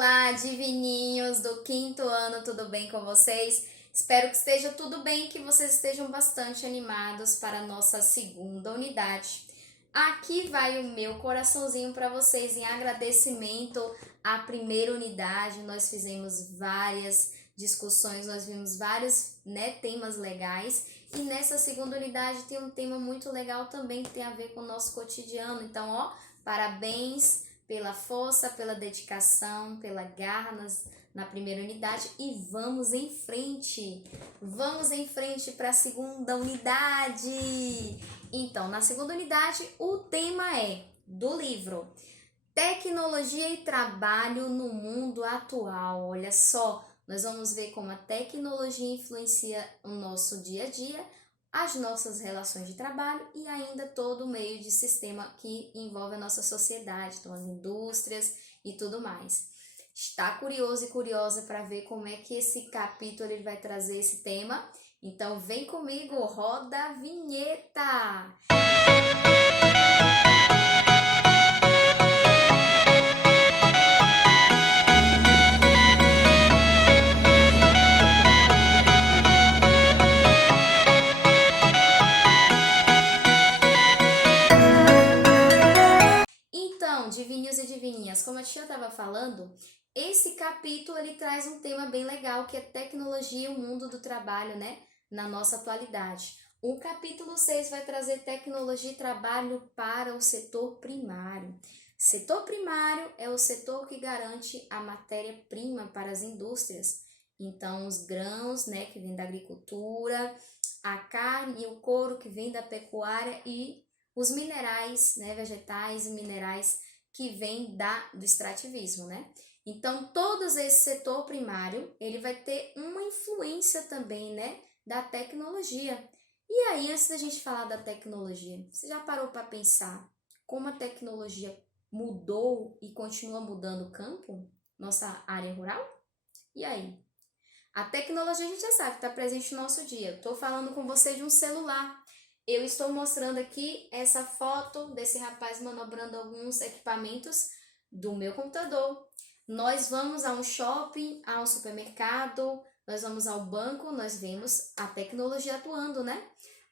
Olá, divininhos do quinto ano, tudo bem com vocês? Espero que esteja tudo bem, que vocês estejam bastante animados para a nossa segunda unidade. Aqui vai o meu coraçãozinho para vocês em agradecimento à primeira unidade. Nós fizemos várias discussões, nós vimos vários, temas legais. E nessa segunda unidade tem um tema muito legal também que tem a ver com o nosso cotidiano. Então, parabéns pela força, pela dedicação, pela garra na primeira unidade e vamos em frente! Vamos em frente para a segunda unidade! Então, na segunda unidade, o tema é do livro Tecnologia e Trabalho no Mundo Atual. Olha só, nós vamos ver como a tecnologia influencia o nosso dia a dia, as nossas relações de trabalho e ainda todo o meio de sistema que envolve a nossa sociedade, então as indústrias e tudo mais. Está curioso e curiosa para ver como é que esse capítulo ele vai trazer esse tema? Então vem comigo, roda a vinheta! Então, divininhos e divininhas, como a tia estava falando, esse capítulo ele traz um tema bem legal que é tecnologia e o mundo do trabalho, na nossa atualidade. O capítulo 6 vai trazer tecnologia e trabalho para o setor primário. Setor primário é o setor que garante a matéria-prima para as indústrias. Então, os grãos, que vem da agricultura, a carne e o couro que vem da pecuária e os minerais, vegetais e minerais que vêm do extrativismo, Então, todo esse setor primário, ele vai ter uma influência também, da tecnologia. E aí, antes da gente falar da tecnologia, você já parou para pensar como a tecnologia mudou e continua mudando o campo, nossa área rural? E aí? A tecnologia a gente já sabe que está presente no nosso dia. Estou falando com você de um celular. Eu estou mostrando aqui essa foto desse rapaz manobrando alguns equipamentos do meu computador. Nós vamos a um shopping, a um supermercado, nós vamos ao banco, nós vemos a tecnologia atuando,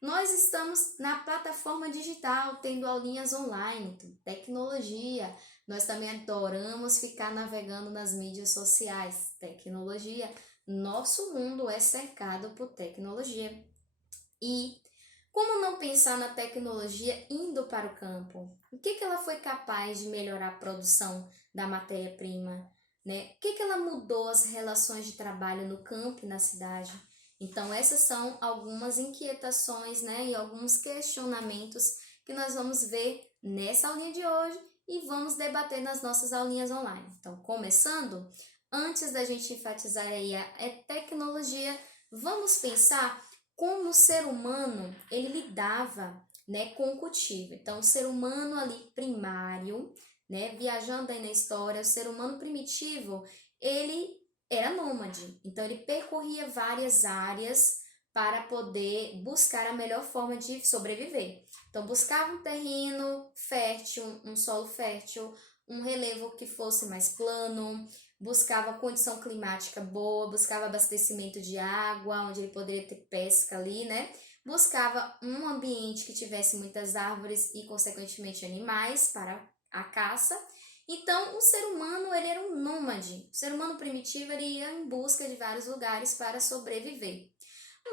Nós estamos na plataforma digital, tendo aulinhas online, tecnologia. Nós também adoramos ficar navegando nas mídias sociais, tecnologia. Nosso mundo é cercado por tecnologia. E como não pensar na tecnologia indo para o campo? O que ela foi capaz de melhorar a produção da matéria-prima? O que ela mudou as relações de trabalho no campo e na cidade? Então, essas são algumas inquietações, e alguns questionamentos que nós vamos ver nessa aulinha de hoje e vamos debater nas nossas aulinhas online. Então, começando, antes da gente enfatizar aí a tecnologia, vamos pensar como o ser humano ele lidava, com o cultivo. Então, o ser humano ali primário, viajando aí na história, o ser humano primitivo, ele era nômade. Então, ele percorria várias áreas para poder buscar a melhor forma de sobreviver. Então, buscava um terreno fértil, um solo fértil, um relevo que fosse mais plano, buscava condição climática boa, buscava abastecimento de água, onde ele poderia ter pesca ali, Buscava um ambiente que tivesse muitas árvores e, consequentemente, animais para a caça. Então, o ser humano, ele era um nômade. O ser humano primitivo, ele ia em busca de vários lugares para sobreviver.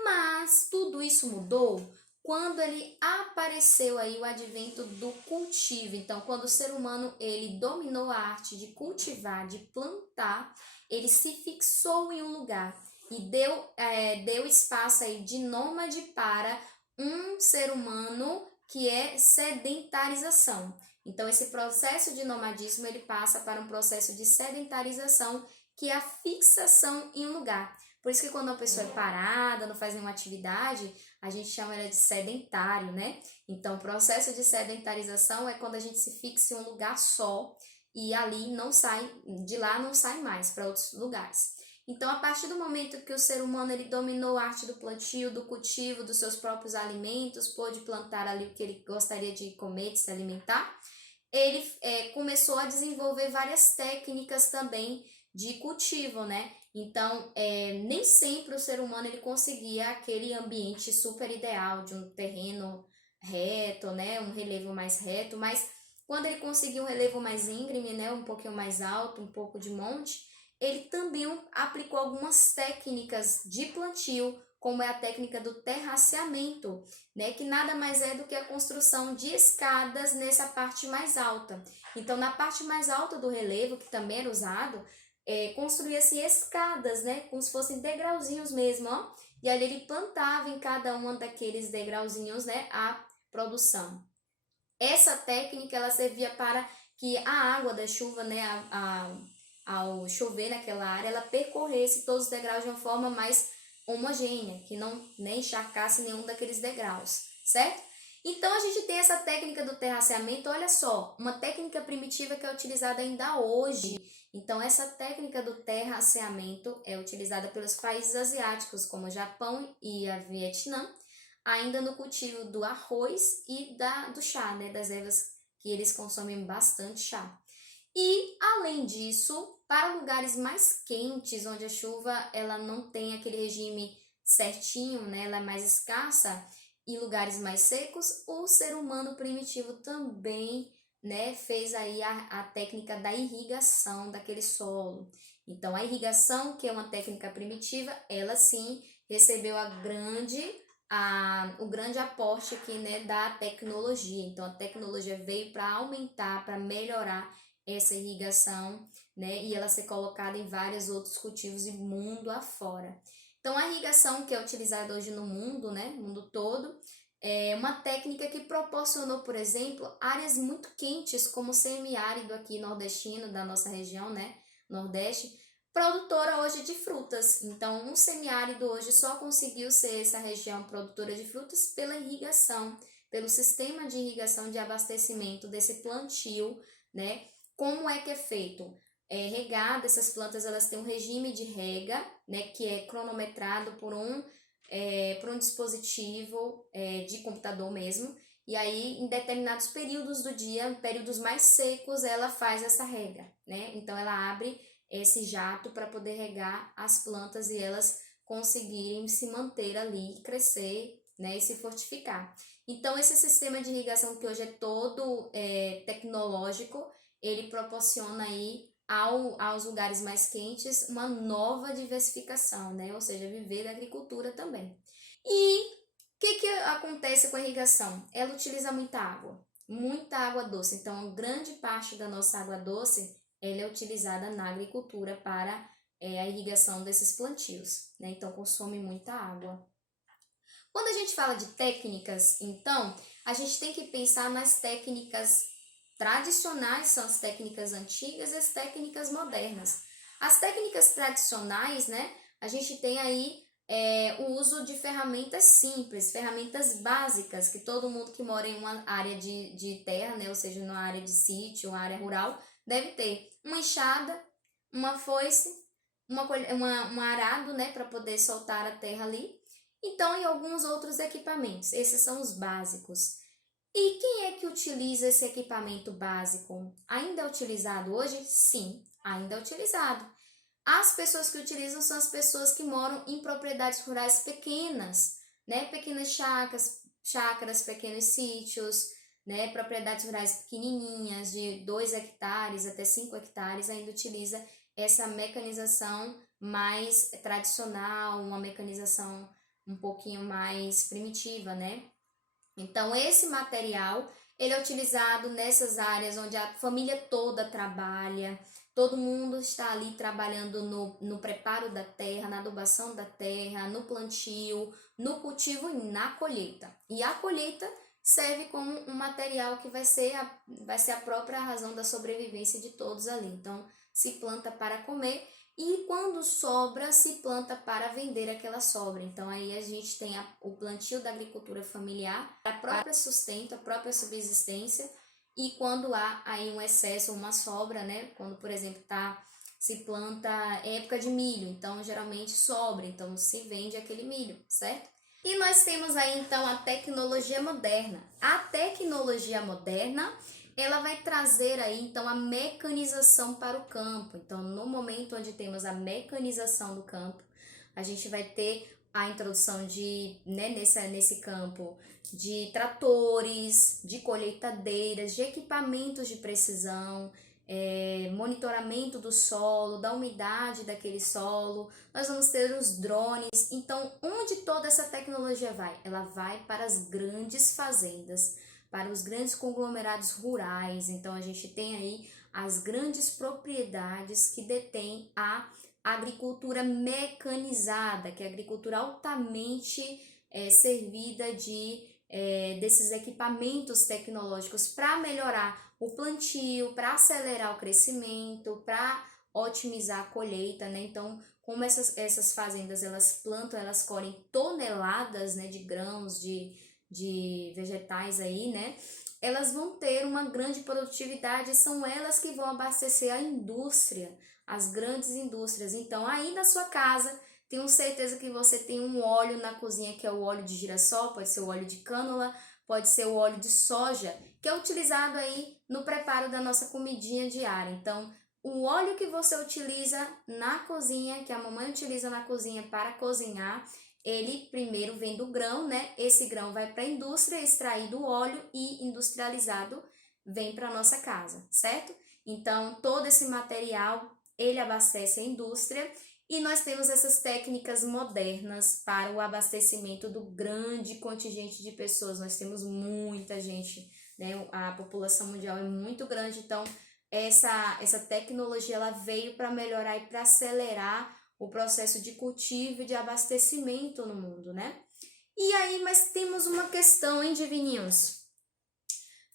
Mas tudo isso mudou quando ele apareceu aí o advento do cultivo. Então, quando o ser humano ele dominou a arte de cultivar, de plantar, ele se fixou em um lugar e deu espaço aí de nômade para um ser humano que é sedentarização. Então, esse processo de nomadismo ele passa para um processo de sedentarização, que é a fixação em um lugar. Por isso que quando a pessoa é parada, não faz nenhuma atividade, a gente chama ela de sedentário, Então, o processo de sedentarização é quando a gente se fixa em um lugar só e ali não sai, de lá não sai mais para outros lugares. Então, a partir do momento que o ser humano ele dominou a arte do plantio, do cultivo, dos seus próprios alimentos, pôde plantar ali o que ele gostaria de comer, de se alimentar, ele começou a desenvolver várias técnicas também de cultivo, né? Então, nem sempre o ser humano ele conseguia aquele ambiente super ideal de um terreno reto, né? Um relevo mais reto, mas quando ele conseguiu um relevo mais íngreme, né? Um pouquinho mais alto, um pouco de monte, ele também aplicou algumas técnicas de plantio, como é a técnica do terraceamento, né, que nada mais é do que a construção de escadas nessa parte mais alta. Então, na parte mais alta do relevo, que também era usado, construía-se escadas, né, como se fossem degrauzinhos mesmo, ó, e ali ele plantava em cada um daqueles degrauzinhos, né, a produção. Essa técnica ela servia para que a água da chuva, né, ao chover naquela área, ela percorresse todos os degraus de uma forma mais homogênea, que não nem encharcasse nenhum daqueles degraus, certo? Então a gente tem essa técnica do terraceamento, olha só, uma técnica primitiva que é utilizada ainda hoje. Então essa técnica do terraceamento é utilizada pelos países asiáticos, como o Japão e a Vietnã, ainda no cultivo do arroz e do chá, né, das ervas que eles consomem bastante chá. E, além disso, para lugares mais quentes, onde a chuva ela não tem aquele regime certinho, né, ela é mais escassa, e lugares mais secos, o ser humano primitivo também, né, fez aí a técnica da irrigação daquele solo. Então, a irrigação, que é uma técnica primitiva, ela sim recebeu o grande aporte aqui, né, da tecnologia. Então, a tecnologia veio para aumentar, para melhorar essa irrigação, né, e ela ser colocada em vários outros cultivos e mundo afora. Então, a irrigação que é utilizada hoje no mundo, né, mundo todo, é uma técnica que proporcionou, por exemplo, áreas muito quentes, como o semiárido aqui nordestino da nossa região, né, Nordeste, produtora hoje de frutas. Então, um semiárido hoje só conseguiu ser essa região produtora de frutas pela irrigação, pelo sistema de irrigação de abastecimento desse plantio, né? Como é que é feito? Regada, essas plantas elas têm um regime de rega, né, que é cronometrado por um dispositivo de computador mesmo, e aí em determinados períodos do dia, períodos mais secos, ela faz essa rega, né? Então ela abre esse jato para poder regar as plantas e elas conseguirem se manter ali, crescer, né, e se fortificar. Então esse sistema de irrigação que hoje é todo tecnológico, ele proporciona aí aos lugares mais quentes uma nova diversificação, né? Ou seja, viver da agricultura também. E o que acontece com a irrigação? Ela utiliza muita água doce. Então, grande parte da nossa água doce ela é utilizada na agricultura para a irrigação desses plantios, né? Então, consome muita água. Quando a gente fala de técnicas, então, a gente tem que pensar nas técnicas tradicionais, são as técnicas antigas e as técnicas modernas. As técnicas tradicionais, né, a gente tem aí o uso de ferramentas simples, ferramentas básicas, que todo mundo que mora em uma área de terra, né, ou seja, numa área de sítio, uma área rural, deve ter uma enxada, uma foice, um arado, né, para poder soltar a terra ali. Então, e alguns outros equipamentos. Esses são os básicos. E quem é que utiliza esse equipamento básico? Ainda é utilizado hoje? Sim, ainda é utilizado. As pessoas que utilizam são as pessoas que moram em propriedades rurais pequenas, né? Pequenas chácaras, pequenos sítios, né? Propriedades rurais pequenininhas, de 2 hectares até 5 hectares, ainda utiliza essa mecanização mais tradicional, uma mecanização um pouquinho mais primitiva, né? Então, esse material, ele é utilizado nessas áreas onde a família toda trabalha, todo mundo está ali trabalhando no preparo da terra, na adubação da terra, no plantio, no cultivo e na colheita. E a colheita serve como um material que vai ser a própria razão da sobrevivência de todos ali. Então, se planta para comer e quando sobra, se planta para vender aquela sobra. Então, aí a gente tem o plantio da agricultura familiar, a própria sustento, a própria subsistência. E quando há aí um excesso, uma sobra, né? Quando, por exemplo, se planta época de milho, então geralmente sobra, então se vende aquele milho, certo? E nós temos aí então a tecnologia moderna. A tecnologia moderna ela vai trazer aí então a mecanização para o campo. Então, no momento onde temos a mecanização do campo, a gente vai ter a introdução de, né, nesse campo, de tratores, de colheitadeiras, de equipamentos de precisão, monitoramento do solo, da umidade daquele solo. Nós vamos ter os drones. Então, onde toda essa tecnologia vai? Ela vai para as grandes fazendas, para os grandes conglomerados rurais. Então, a gente tem aí as grandes propriedades que detêm a agricultura mecanizada, que é a agricultura altamente servida desses equipamentos tecnológicos para melhorar o plantio, para acelerar o crescimento, para otimizar a colheita, né? Então, como essas fazendas elas plantam, elas colhem toneladas, né, de grãos, de vegetais aí, né? Elas vão ter uma grande produtividade e são elas que vão abastecer a indústria, as grandes indústrias. Então, aí na sua casa, tenho certeza que você tem um óleo na cozinha que é o óleo de girassol, pode ser o óleo de cânula, pode ser o óleo de soja, que é utilizado aí no preparo da nossa comidinha diária. Então, o óleo que você utiliza na cozinha, que a mamãe utiliza na cozinha para cozinhar, ele primeiro vem do grão, né? Esse grão vai para a indústria, extraído o óleo e industrializado vem para nossa casa, certo? Então, todo esse material, ele abastece a indústria e nós temos essas técnicas modernas para o abastecimento do grande contingente de pessoas. Nós temos muita gente, né? A população mundial é muito grande, então essa tecnologia ela veio para melhorar e para acelerar o processo de cultivo e de abastecimento no mundo, né? E aí, mas temos uma questão, hein, divininhos?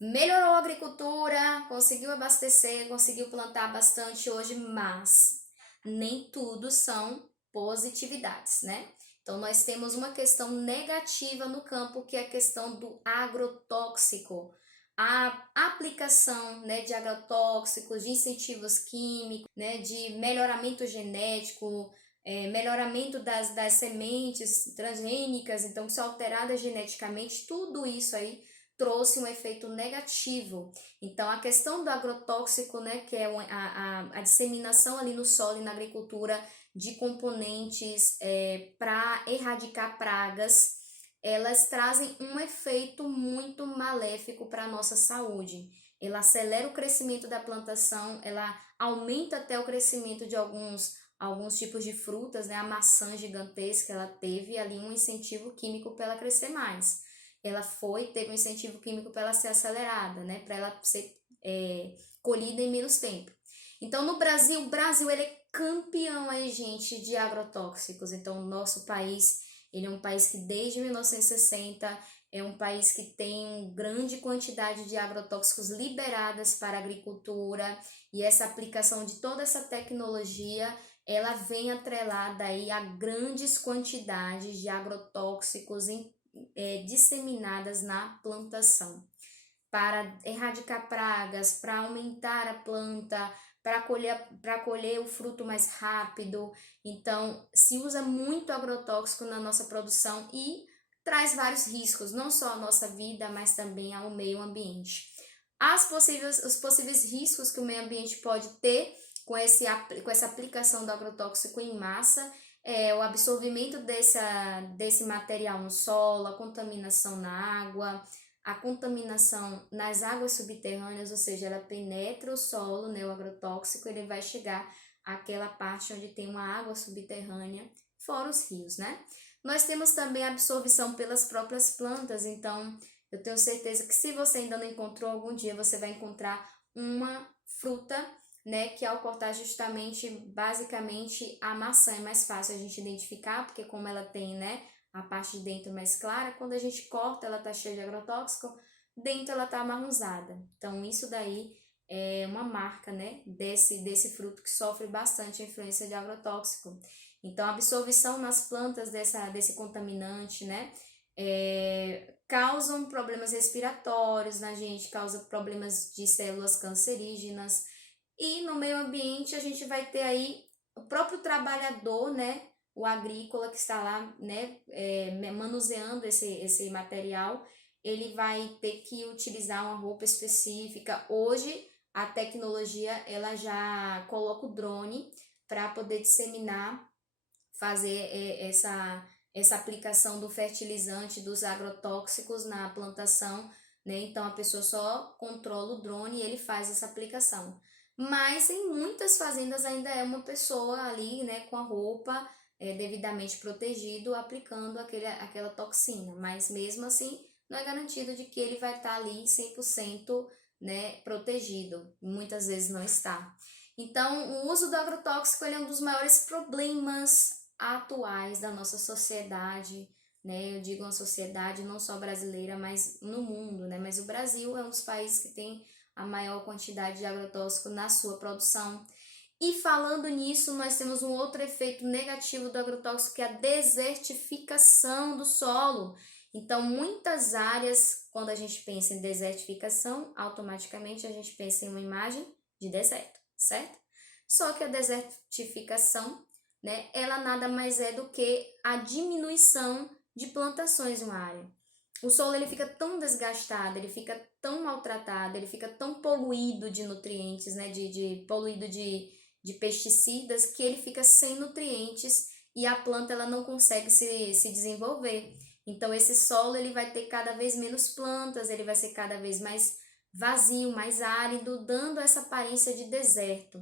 Melhorou a agricultura, conseguiu abastecer, conseguiu plantar bastante hoje, mas nem tudo são positividades, né? Então, nós temos uma questão negativa no campo, que é a questão do agrotóxico. A aplicação, né, de agrotóxicos, de incentivos químicos, né, de melhoramento genético, melhoramento das sementes transgênicas, então, que são alteradas geneticamente, tudo isso aí trouxe um efeito negativo. Então, a questão do agrotóxico, né, que é a disseminação ali no solo e na agricultura de componentes para erradicar pragas, elas trazem um efeito muito maléfico para a nossa saúde. Ela acelera o crescimento da plantação, ela aumenta até o crescimento de alguns tipos de frutas, né? A maçã gigantesca, ela teve ali um incentivo químico para ela crescer mais. Teve um incentivo químico para ela ser acelerada, né? Para ela ser colhida em menos tempo. Então, no Brasil, o Brasil ele é campeão aí, gente, de agrotóxicos. Então, o nosso país, ele é um país que desde 1960 é um país que tem grande quantidade de agrotóxicos liberadas para a agricultura e essa aplicação de toda essa tecnologia, ela vem atrelada aí a grandes quantidades de agrotóxicos disseminadas na plantação, para erradicar pragas, para aumentar a planta, para colher o fruto mais rápido. Então, se usa muito agrotóxico na nossa produção e traz vários riscos, não só à nossa vida, mas também ao meio ambiente. Os possíveis riscos que o meio ambiente pode ter com essa aplicação do agrotóxico em massa o absorvimento desse material no solo, a contaminação na água, a contaminação nas águas subterrâneas, ou seja, ela penetra o solo, né, o agrotóxico, ele vai chegar àquela parte onde tem uma água subterrânea, fora os rios, né? Nós temos também a absorção pelas próprias plantas, então eu tenho certeza que se você ainda não encontrou, algum dia você vai encontrar uma fruta, né, que ao cortar justamente, basicamente, a maçã é mais fácil a gente identificar, porque como ela tem, né, a parte de dentro mais clara, quando a gente corta, ela tá cheia de agrotóxico, dentro ela tá amarronzada. Então, isso daí é uma marca, né, desse fruto que sofre bastante a influência de agrotóxico. Então, a absorção nas plantas desse contaminante, né, causam problemas respiratórios na gente, causa problemas de células cancerígenas, e no meio ambiente a gente vai ter aí o próprio trabalhador, né, o agrícola que está lá, né, manuseando esse material, ele vai ter que utilizar uma roupa específica. Hoje, a tecnologia, ela já coloca o drone para poder disseminar, fazer essa aplicação do fertilizante, dos agrotóxicos na plantação, né? Então a pessoa só controla o drone e ele faz essa aplicação. Mas em muitas fazendas ainda é uma pessoa ali, né, com a roupa devidamente protegido, aplicando aquela toxina. Mas mesmo assim, não é garantido de que ele vai estar ali 100%, né, protegido. Muitas vezes não está. Então, o uso do agrotóxico ele é um dos maiores problemas atuais da nossa sociedade, né? Eu digo uma sociedade não só brasileira, mas no mundo, né? Mas o Brasil é um dos países que tem a maior quantidade de agrotóxico na sua produção. E falando nisso, nós temos um outro efeito negativo do agrotóxico, que é a desertificação do solo. Então, muitas áreas, quando a gente pensa em desertificação, automaticamente a gente pensa em uma imagem de deserto, certo? Só que a desertificação, né, ela nada mais é do que a diminuição de plantações em uma área. O solo ele fica tão desgastado, ele fica tão maltratado, ele fica tão poluído de nutrientes, né, poluído de pesticidas, que ele fica sem nutrientes e a planta ela não consegue se desenvolver. Então esse solo ele vai ter cada vez menos plantas, ele vai ser cada vez mais vazio, mais árido, dando essa aparência de deserto.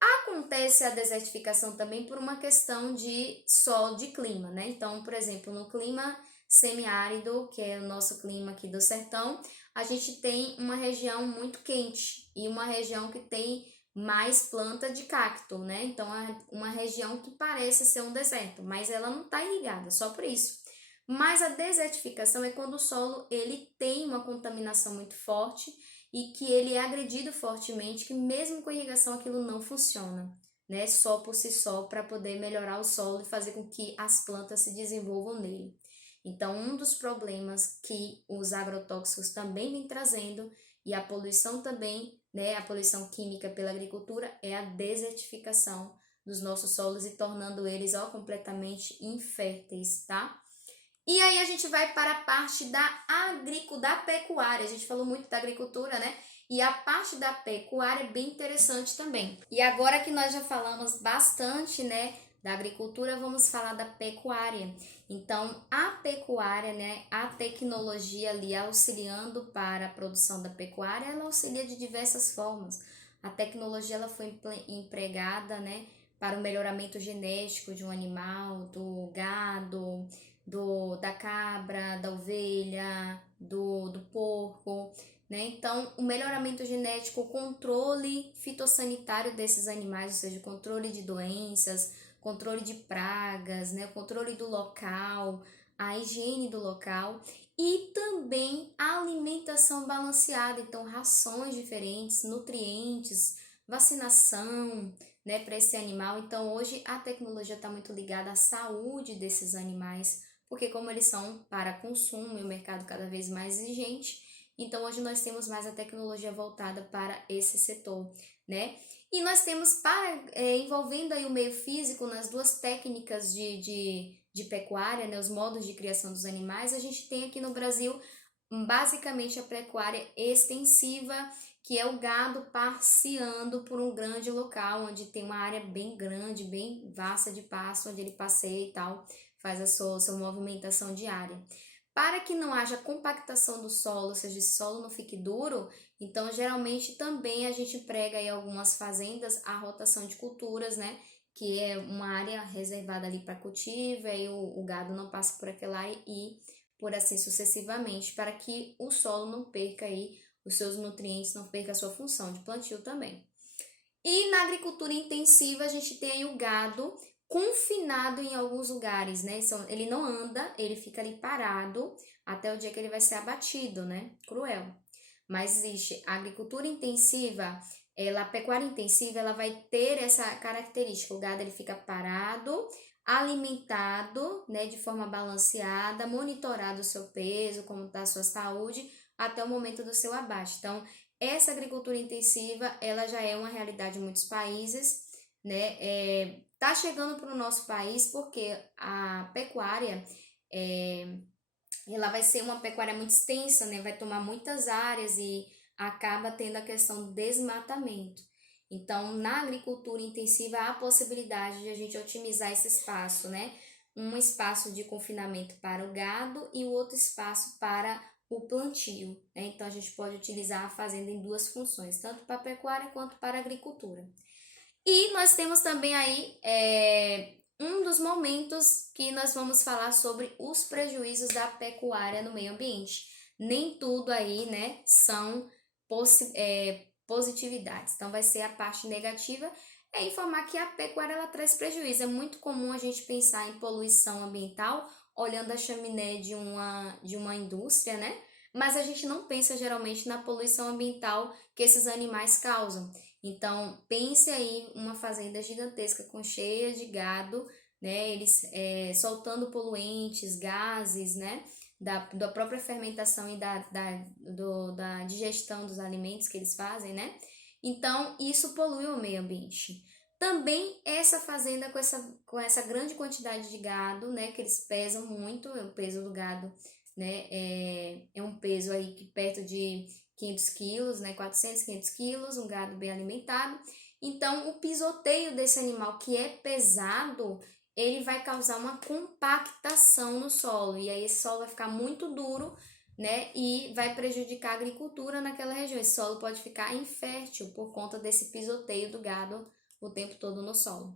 Acontece a desertificação também por uma questão de solo, de clima, né? Então, por exemplo, no clima semiárido, que é o nosso clima aqui do sertão, a gente tem uma região muito quente e uma região que tem mais planta de cacto, né? Então, é uma região que parece ser um deserto, mas ela não está irrigada, só por isso. Mas a desertificação é quando o solo ele tem uma contaminação muito forte e que ele é agredido fortemente, que mesmo com irrigação aquilo não funciona, né? Só por si só para poder melhorar o solo e fazer com que as plantas se desenvolvam nele. Então, um dos problemas que os agrotóxicos também vêm trazendo e a poluição também, né, a poluição química pela agricultura é a desertificação dos nossos solos e tornando eles completamente inférteis, tá? E aí a gente vai para a parte da pecuária. A gente falou muito da agricultura, né? E a parte da pecuária é bem interessante também. E agora que nós já falamos bastante, né, da agricultura, vamos falar da pecuária. Então, a pecuária, né, a tecnologia ali auxiliando para a produção da pecuária, ela auxilia de diversas formas. A tecnologia ela foi empregada, né, para o melhoramento genético de um animal, do gado, da cabra, da ovelha, do porco, né? Então, o melhoramento genético, o controle fitossanitário desses animais, ou seja, o controle de doenças, controle de pragas, né? O controle do local, a higiene do local e também a alimentação balanceada, então rações diferentes, nutrientes, vacinação, né, para esse animal. Então, hoje a tecnologia está muito ligada à saúde desses animais, porque como eles são para consumo e o mercado cada vez mais exigente, então hoje nós temos mais a tecnologia voltada para esse setor, né? E nós temos envolvendo aí o meio físico nas duas técnicas de pecuária, né, os modos de criação dos animais, a gente tem aqui no Brasil basicamente a pecuária extensiva, que é o gado passeando por um grande local, onde tem uma área bem grande, bem vasta de pasto, onde ele passeia e tal, faz a sua movimentação diária. Para que não haja compactação do solo, ou seja, esse solo não fique duro, então geralmente também a gente emprega aí algumas fazendas a rotação de culturas, né? Que é uma área reservada ali para cultivo, aí o gado não passa por aquela área e por assim sucessivamente, para que o solo não perca aí os seus nutrientes, não perca a sua função de plantio também. E na agricultura intensiva a gente tem aí o gado confinado em alguns lugares, né? Ele não anda, ele fica ali parado até o dia que ele vai ser abatido, né? Cruel. Mas existe a agricultura intensiva, a pecuária intensiva, ela vai ter essa característica. O gado ele fica parado, alimentado, né, de forma balanceada, monitorado o seu peso, como está a sua saúde, até o momento do seu abate. Então, essa agricultura intensiva, ela já é uma realidade em muitos países, né? Tá chegando para o nosso país porque a pecuária ela vai ser uma pecuária muito extensa, né? Vai tomar muitas áreas e acaba tendo a questão do desmatamento. Então, na agricultura intensiva, há a possibilidade de a gente otimizar esse espaço, né? Um espaço de confinamento para o gado e o outro espaço para o plantio, né? Então, a gente pode utilizar a fazenda em duas funções, tanto para a pecuária quanto para a agricultura. E nós temos também aí um dos momentos que nós vamos falar sobre os prejuízos da pecuária no meio ambiente. Nem tudo aí, né, são positividades. Então, vai ser a parte negativa, é informar que a pecuária ela traz prejuízo. É muito comum a gente pensar em poluição ambiental olhando a chaminé de uma indústria, né? Mas a gente não pensa geralmente na poluição ambiental que esses animais causam. Então, pense aí uma fazenda gigantesca com cheia de gado, né? Eles soltando poluentes, gases, né? Da própria fermentação e da digestão dos alimentos que eles fazem, né? Então, isso polui o meio ambiente. Também essa fazenda com essa grande quantidade de gado, né? Que eles pesam muito, o peso do gado, né? É um peso aí que perto de 500 quilos, né? 400, 500 quilos, um gado bem alimentado. Então, o pisoteio desse animal que é pesado, ele vai causar uma compactação no solo. E aí esse solo vai ficar muito duro, né? E vai prejudicar a agricultura naquela região. Esse solo pode ficar infértil por conta desse pisoteio do gado o tempo todo no solo.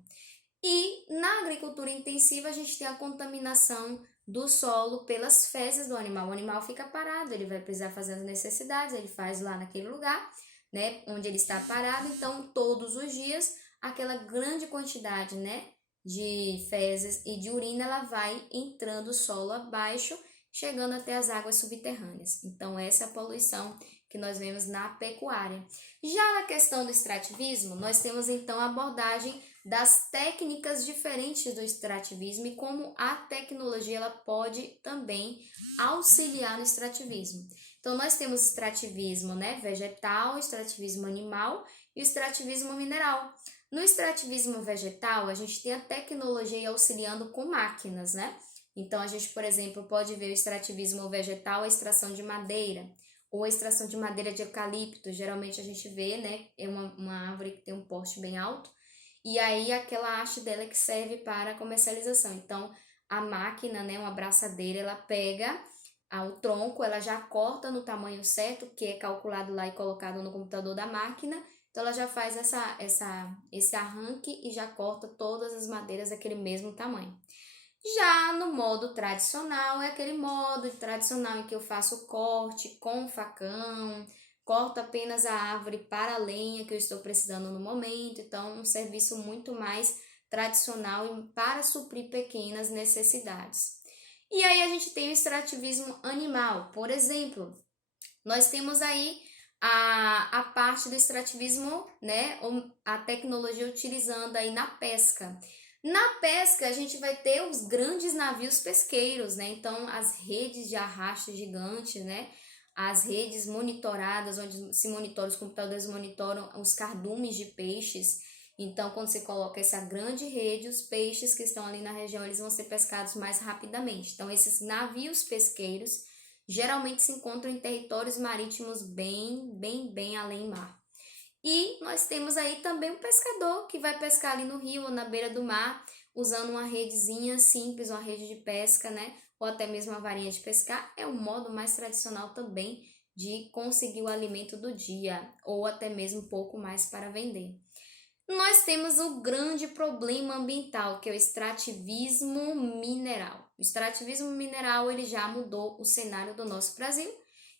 E na agricultura intensiva, a gente tem a contaminação do solo pelas fezes do animal. O animal fica parado, ele vai precisar fazer as necessidades, ele faz lá naquele lugar, né, onde ele está parado. Então, todos os dias, aquela grande quantidade, né, de fezes e de urina, ela vai entrando o solo abaixo, chegando até as águas subterrâneas. Então, essa é a poluição que nós vemos na pecuária. Já na questão do extrativismo, nós temos então a abordagem das técnicas diferentes do extrativismo e como a tecnologia ela pode também auxiliar no extrativismo. Então, nós temos extrativismo, né, vegetal, extrativismo animal e o extrativismo mineral. No extrativismo vegetal, a gente tem a tecnologia auxiliando com máquinas, né? Então, a gente, por exemplo, pode ver o extrativismo vegetal, a extração de madeira, ou a extração de madeira de eucalipto. Geralmente a gente vê, né, é uma árvore que tem um porte bem alto, e aí aquela haste dela que serve para comercialização. Então, a máquina, né, uma abraçadeira, ela pega o tronco, ela já corta no tamanho certo, que é calculado lá e colocado no computador da máquina. Então, ela já faz esse arranque e já corta todas as madeiras daquele mesmo tamanho. Já no modo tradicional, é aquele modo tradicional em que eu faço o corte com facão, corto apenas a árvore para a lenha que eu estou precisando no momento. Então, um serviço muito mais tradicional e para suprir pequenas necessidades. E aí a gente tem o extrativismo animal. Por exemplo, nós temos aí a parte do extrativismo, né, a tecnologia utilizando aí na pesca. Na pesca, a gente vai ter os grandes navios pesqueiros, né? Então, as redes de arrasto gigantes, né? As redes monitoradas, onde se monitora, os computadores monitoram os cardumes de peixes. Então, quando você coloca essa grande rede, os peixes que estão ali na região, eles vão ser pescados mais rapidamente. Então, esses navios pesqueiros geralmente se encontram em territórios marítimos bem além mar. E nós temos aí também um pescador que vai pescar ali no rio ou na beira do mar, usando uma redezinha simples, uma rede de pesca, né? Ou até mesmo uma varinha de pescar. É o modo mais tradicional também de conseguir o alimento do dia, ou até mesmo um pouco mais para vender. Nós temos o grande problema ambiental, que é o extrativismo mineral. O extrativismo mineral, ele já mudou o cenário do nosso Brasil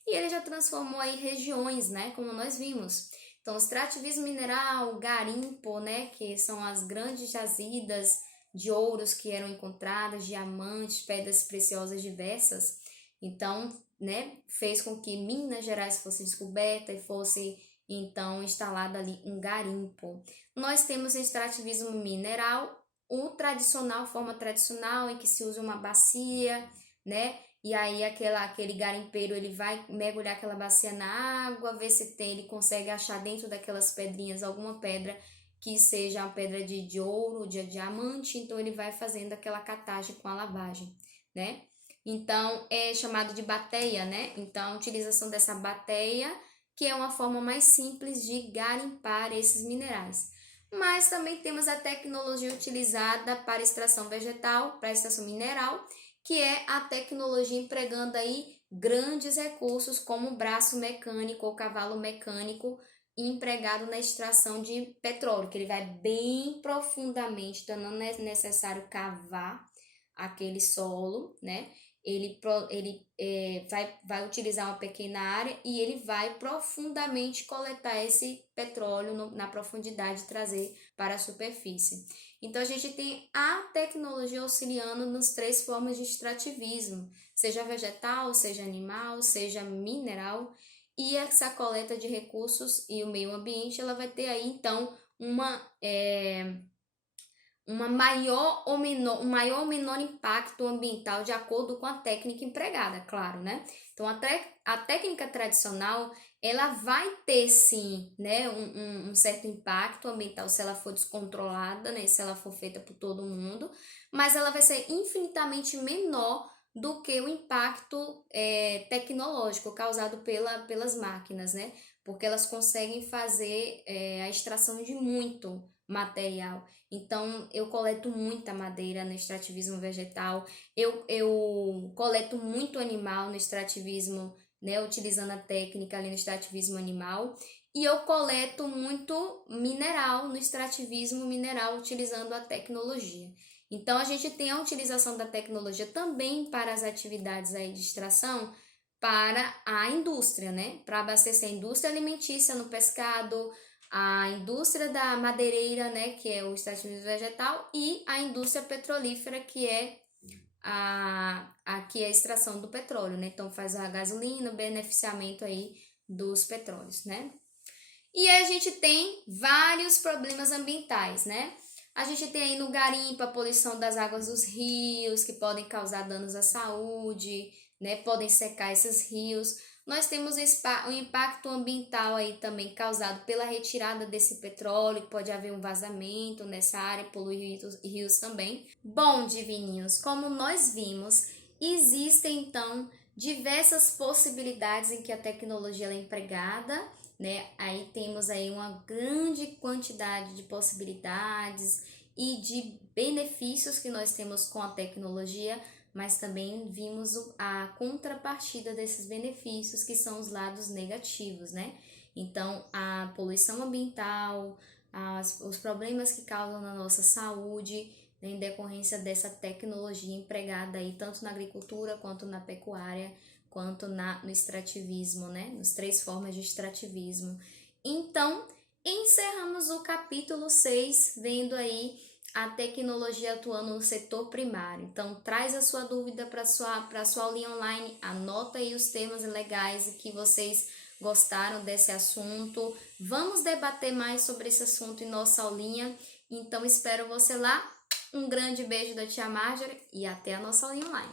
e ele já transformou aí regiões, né, como nós vimos. Então, o extrativismo mineral, garimpo, né, que são as grandes jazidas de ouros que eram encontradas, diamantes, pedras preciosas diversas. Então, né, fez com que Minas Gerais fosse descoberta e fosse, então, instalado ali um garimpo. Nós temos o extrativismo mineral, o tradicional, forma tradicional, em que se usa uma bacia, né, e aí aquele garimpeiro ele vai mergulhar aquela bacia na água, ver se ele consegue achar dentro daquelas pedrinhas alguma pedra que seja uma pedra de ouro, de diamante, então ele vai fazendo aquela catagem com a lavagem, né? Então, é chamado de bateia, né? Então, a utilização dessa bateia, que é uma forma mais simples de garimpar esses minerais. Mas também temos a tecnologia utilizada para extração vegetal, para extração mineral, que é a tecnologia empregando aí grandes recursos como o braço mecânico ou cavalo mecânico empregado na extração de petróleo, que ele vai bem profundamente, então não é necessário cavar aquele solo, né? Vai utilizar uma pequena área e ele vai profundamente coletar esse petróleo na profundidade e trazer para a superfície. Então, a gente tem a tecnologia auxiliando nas três formas de extrativismo, seja vegetal, seja animal, seja mineral, e essa coleta de recursos e o meio ambiente, ela vai ter aí, então, um maior ou menor impacto ambiental de acordo com a técnica empregada, claro, né? Então, a técnica tradicional, ela vai ter, sim, né, um certo impacto ambiental se ela for descontrolada, né, se ela for feita por todo mundo, mas ela vai ser infinitamente menor do que o impacto tecnológico causado pelas máquinas, né? Porque elas conseguem fazer a extração de muito material. Então, eu coleto muita madeira no extrativismo vegetal, eu coleto muito animal no extrativismo, né, utilizando a técnica ali no extrativismo animal, e eu coleto muito mineral no extrativismo mineral, utilizando a tecnologia. Então, a gente tem a utilização da tecnologia também para as atividades aí de extração, para a indústria, né, para abastecer a indústria alimentícia no pescado, a indústria da madeireira, né, que é o extrativismo vegetal, e a indústria petrolífera, que é a extração do petróleo, né? Então faz a gasolina, o beneficiamento aí dos petróleos, né? E aí a gente tem vários problemas ambientais, né? A gente tem aí no garimpo a poluição das águas dos rios, que podem causar danos à saúde, né? Podem secar esses rios. Nós temos o impacto ambiental aí também causado pela retirada desse petróleo, pode haver um vazamento nessa área, poluir rios também. Bom, divininhos, como nós vimos, existem então diversas possibilidades em que a tecnologia é empregada, né? Aí temos aí uma grande quantidade de possibilidades e de benefícios que nós temos com a tecnologia, mas também vimos a contrapartida desses benefícios, que são os lados negativos, né? Então, a poluição ambiental, os problemas que causam na nossa saúde, né, em decorrência dessa tecnologia empregada aí tanto na agricultura quanto na pecuária, quanto no extrativismo, né? Nas três formas de extrativismo. Então, encerramos o capítulo 6, vendo aí a tecnologia atuando no setor primário. Então, traz a sua dúvida para a sua aulinha online, anota aí os temas legais que vocês gostaram desse assunto. Vamos debater mais sobre esse assunto em nossa aulinha. Então, espero você lá. Um grande beijo da tia Marjorie e até a nossa aulinha online.